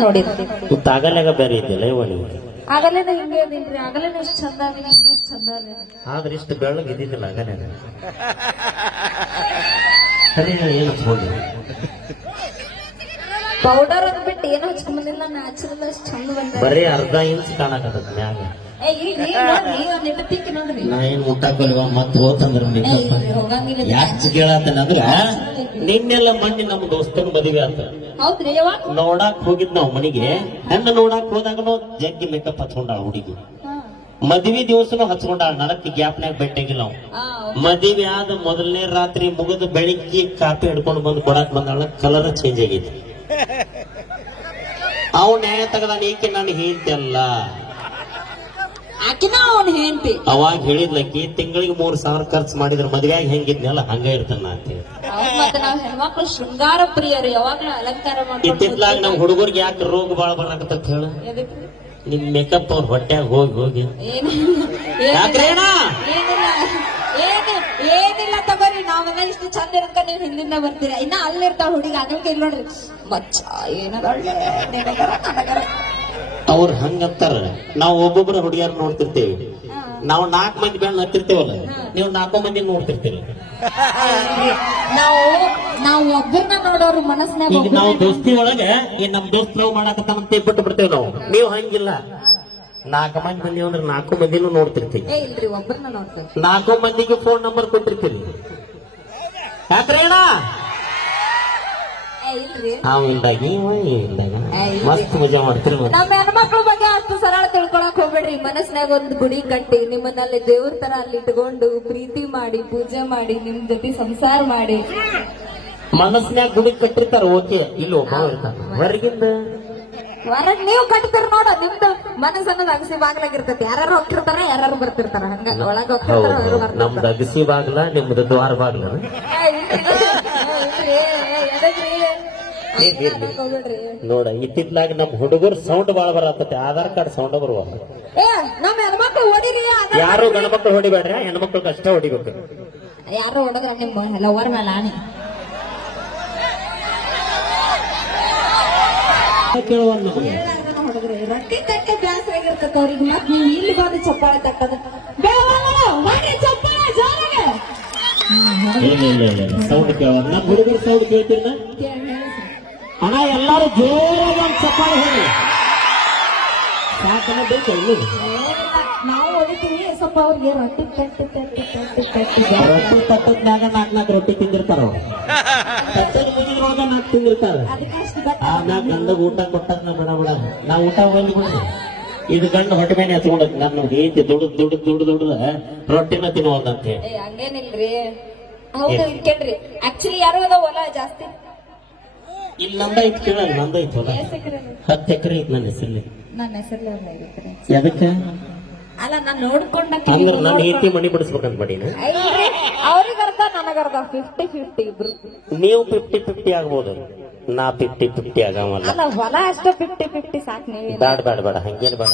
ನೋಡಿದ್ರಿ ತಾಗಲ್ಯಾಗ ಬೇರೆ ಇದೆಯಲ್ಲ ಇವನು ಆಗಲೇನ ಹಿಂಗೆ ಇದೀನ್ರಿ ಆಗಲೇನ ಇಷ್ಟ ಚಂದ ಅದೀನಿ ಹಿಂಗೂ ಇಷ್ಟ ಚಂದ ಅದೇನಿ ಆದ್ರೆ ಇಷ್ಟು ಬೆಳ್ಳಗೆ ಇದ್ದಿದ್ದಿಲ್ಲ ಆಗನೇ ಸರಿ ಏನು ಹಚ್ಕೊಂಡು ಪೌಡರ್ ಅಂದ್ಬಿಟ್ಟು ಏನು ಹಚ್ಕೊಂಬಂದಿಲ್ಲ ನ್ಯಾಚುರಲ್ ಅಷ್ಟು ಚಂದ ಬಂದ ಬರೀ ಅರ್ಧ ಇಂಚ್ ಕಾಣಕತ್ತ ಮ್ಯಾಗ ಇಲ್ರಿ ನೋಡ್ರಿ ಒಂದ್ ಇಟ್ಟತಿಕ್ ನೋಡ್ರಿ ನಾ ಏನ್ ಮುಟ್ಟಾಕೊಲ್ವ ಮತ್ ಹೋತಂದ್ರ ಹೋಗಂಗಿಲ್ಲ ಯಾಕೆ ಕೇಳತ್ತಂದ್ರ ನಿನ್ನೆಲ್ಲ ಮಂದಿ ನಮ್ಮ ದೋಸ್ತನ ಮದುವೆ ಆತ ಹೌದ್ರಿ ಯಾವಾಗ ನೋಡಾಕ್ ಹೋಗಿದ್ ನಾವ್ ಮನಿಗೆ ಹೆಣ್ಣ ನೋಡಾಕ್ ಹೋದಾಗ ಜಗ್ಗಿ ಮೇಕಪ್ ಹಚ್ಕೊಂಡಾಳ ಹುಡುಗಿ ಮದ್ವಿ ದಿವಸನು ಹಚ್ಕೊಂಡಾಳ ನಡಕ್ಕೆ ಗ್ಯಾಪ್ನಾಗ ಬೆಟ್ಟಾಗಿಲ್ಲ ನಾವು ಮದುವೆ ಆದ ಮೊದಲನೇ ರಾತ್ರಿ ಮುಗಿದು ಬೆಳಿಗ್ಗೆ ಕಾಪಿ ಹಿಡ್ಕೊಂಡು ಬಂದು ಕೊಡಾಕ್ ಬಂದಾಳ ಕಲರ್ ಚೇಂಜ್ ಆಗೈತಿ ಅವ್ ನ್ಯಾಯ ತಗದಾನ ಏಕೆ ನಾನು ಹೇಳ್ತಿಲ್ಲ ಆಕಿನ ಅವನ್ ಹೆಂಡತಿ ಅವಾಗ ಹೇಳಿದ್ಲಕ್ಕಿ ತಿಂಗಳಿಗೆ 3,000 ಖರ್ಚು ಮಾಡಿದ್ರ ಮದ್ವೆಯಾಗಿ ಹೆಂಗಿದ್ನಲ್ಲ ಹಂಗ ಇರ್ತಾನ ಅಂತ ಮತ್ತೆ ನಾವ್ ಹೆಣ್ಮಕ್ಳು ಶೃಂಗಾರ ಪ್ರಿಯರು ಯಾವಾಗ್ಲೂ ಅಲಂಕಾರ ಇತ್ತಿತ್ಲಾಗ ನಮ್ ಹುಡುಗರಿಗೆ ಯಾಕೆ ರೋಗ ಬಾಳ ಬರಾಕತ್ತ ಹೇಳ ನಿಮ್ ಮೇಕಪ್ ಅವ್ರ ಹೊಟ್ಯಾಗ ಹೋಗಿ ಹೋಗಿ ಯಾಕ್ರೇನಾ ಏನಿಲ್ಲ ತಗೋರಿ ನಾವೆಲ್ಲ ಇಷ್ಟು ಚಂದ ಇರ್ಕ ನೀವ್ ಹಿಂದಿಂದ ಬರ್ತೀರಾ ಇನ್ನ ಅಲ್ಲಿರ್ತಾವ ಹುಡುಗಿ ಆಗಲ್ಕ ಇಲ್ಲಿ ನೋಡ್ರಿ ಮಚ್ಚ ಅವ್ರ ಹಂಗಂತಾರ ನಾವು ಒಬ್ಬೊಬ್ಬರ ಹುಡುಗಿಯಾರ ನೋಡ್ತಿರ್ತೇವಿ ನಾವು 4 ಮಂದಿ ಬೆಣ್ಣ ಹತ್ತಿರ್ತೇವಲ್ಲ ನೀವು 4 ಮಂದಿ ನೋಡ್ತಿರ್ತೀರಿ ನಾವು ಒಬ್ಬರನ್ನ ನೋಡೋರು ಮನಸ್ಸಿನಾಗ ಈಗ ನಾವು ದೋಸ್ತಿ ಒಳಗೆ ಈ ನಮ್ ದೋಸ್ತ್ ನಾವು ಮಾಡಾಕತ್ತಾನಂತ ಬಿಟ್ಟು ಬಿಡ್ತೇವೆ ನಾವು ನೀವು ಹಂಗಿಲ್ಲ 4 ಮಂದಿ ಬಂದಿವಿ ಅಂದ್ರೆ 4 ಮಂದಿನೂ ನೋಡ್ತಿರ್ತೀವಿ ಇಲ್ರಿ ಒಬ್ಬರನ್ನ ನೋಡ್ತೇವೆ 4 ಮಂದಿಗೆ ಫೋನ್ ನಂಬರ್ ಕೊಟ್ಟಿರ್ತೀರಿ ಯಾಕ್ರೇಣ ಇಲ್ರಿ ಅವಿಂದಾಗಿ ಮಸ್ತ್ ಮಜಾ ಮಾಡ್ತೀರಿ ನಮ್ಮ ಹೆಣ್ಮಕ್ಳ ಬಗ್ಗೆ ಅಷ್ಟು ಸರಳ ತಿಳ್ಕೊಳಕ್ ಹೋಗ್ಬೇಡ್ರಿ ಮನಸ್ಸಿನಾಗ ಒಂದು ಗುಡಿ ಕಟ್ಟಿ ನಿಮ್ಮನ್ನಲ್ಲಿ ದೇವ್ರ ತರ ಅಲ್ಲಿ ಇಟ್ಕೊಂಡು ಪ್ರೀತಿ ಮಾಡಿ ಪೂಜೆ ಮಾಡಿ ನಿಮ್ ಜೊತೆ ಸಂಸಾರ ಮಾಡಿ ಮನಸ್ಸಿನಾಗ ಗುಡಿ ಕಟ್ಟಿರ್ತಾರ ಓಕೆ ಇಲ್ಲಿ ಒಬ್ಬ ಇರ್ತಾರ ಹೊರಗಿಂದ ಹೊರಗ್ ನೀವು ಕಟ್ತೀರ ನೋಡ ನಿಮ್ದು ಮನಸ್ಸು ಅನ್ನೋದು ಅಗಸಿ ಬಾಗ್ಲಾಗಿರ್ತೈತಿ ಯಾರು ಹೋಗ್ತಿರ್ತಾರ ಯಾರು ಬರ್ತಿರ್ತಾರ ಹಂಗ ಒಳಗ ಹೋಗ್ತಿರ್ತಾರ ನಮ್ದು ಅಗಸಿ ಬಾಗ್ಲ ನಿಮ್ದು ದ್ವಾರ ಬಾಗ್ಲ ನೋಡ ಇತ್ತಿತ್ಲಾಗ ನಮ್ ಹುಡುಗರು ಸೌಂಡ್ ಬಾಳ ಬರತೈತಿ ಆಧಾರ್ ಕಾರ್ಡ್ ಸೌಂಡ್ ಬರುವ ನಮ್ಮ ಹೆಣ್ಮಕ್ಳು ಹೊಡಿರಿ ಯಾರು ಗಣಮಕ್ಳು ಹೊಡಿಬೇಡ್ರಿ ಹೆಣ್ಮಕ್ಳು ಅಷ್ಟೇ ಹೊಡಿಬೇಕು ಯಾರು ಹೊಡೆದ್ರ ನಿಮ್ಮ ಲವರ್ ಮೇಲೆ ಆನೆ ಹೊಡೆದ್ರಿ ರೊಟ್ಟಿ ತಟ್ಟೆ ಬ್ಯಾಸರ ಆಗಿರ್ತೈತೆ ಅವ್ರಿಗೆ ಮತ್ ನೀವು ಇಲ್ಲಿ ಬಂದು ಚಪ್ಪಾಳೆ ತಟ್ಟದ ಚಪ್ಪಾಳೆ ಜೋರಾಗೆ ಸೌಂಡ್ ಕೇಳ ನಮ್ ಹುಡುಗರು ಸೌಂಡ್ ಕೇಳ್ತೀರ ಅಣ್ಣ ಎಲ್ಲಾರು ಜೋರಾಗಿ ಒಂದು ಚಪ್ಪಾಳೆ ಹೇಳಿ ಸಾಕನ್ನ ಬೇಕು ನಾವು ಹೊಡಿತೀವಿ ಸ್ವಲ್ಪ ಅವ್ರಿಗೆ ರೊಟ್ಟಿ ತಟ್ಟಿ ತಟ್ಟಿ ತಟ್ಟಿ ತಟ್ಟಿ ರೊಟ್ಟಿ ತಟ್ಟದ್ನಾಗ 4 ರೊಟ್ಟಿ ತಿಂದಿರ್ತಾರ ಅವ್ರು ತಟ್ಟದ ಮುಗಿದ್ರೊಳಗ 4 ತಿಂದಿರ್ತಾರ ಆಮ್ಯಾಗ ಗಂಡಗ ಊಟ ಕೊಟ್ಟಾಗ ನಾ ಬಿಡ ಬಿಡ ನಾ ಊಟ ಹೋಗಿ ಬಿಡ್ರಿ ಇದು ಗಂಡ ಹೊಟ್ಟೆ ಮೇಲೆ ಹಚ್ಕೊಂಡ ನನ್ನ ಹೇಂತಿ ದುಡ್ದು ರೊಟ್ಟಿನ ತಿನ್ನುವಂತ ಹೇಳಿ ಹಂಗೇನಿಲ್ರಿ ಹೌದು ಇಟ್ಕೇಳ್ರಿ ಆಕ್ಚುಲಿ ಯಾರು ಅದ ಹೊಲ ಜಾಸ್ತಿ ಇಲ್ಲಿ ನಂದೈತ್ ಕೇಳ ನಂದೈತ್ ಹೊಲ 10 ಎಕರೆ ಐತ್ ನನ್ನ ಹೆಸರಲ್ಲಿ ನನ್ನ ಹೆಸರಲ್ಲಿ ಎದಕ್ಕ ಅಲ್ಲ ನಾನ್ ನೋಡ್ಕೊಂಡ ಅಂದ್ರ ನನ್ನ ಹೆಂಡತಿ ಮನಿ ಬಿಡಿಸ್ಬೇಕಂತ ಮಾಡೀನಿ ಅವ್ರಿಗರ್ಧ ನನಗರ್ಧ 50-50 ಇಬ್ರು ನೀವು 50-50 ಆಗ್ಬೋದು ನಾ 50-50 ಆಗಮಲ್ಲ ಅಲ್ಲ ಹೊಲ ಅಷ್ಟು 50-50 ಸಾಕು ನೀವು ಬೇಡ ಹಂಗೇನ್ ಬೇಡ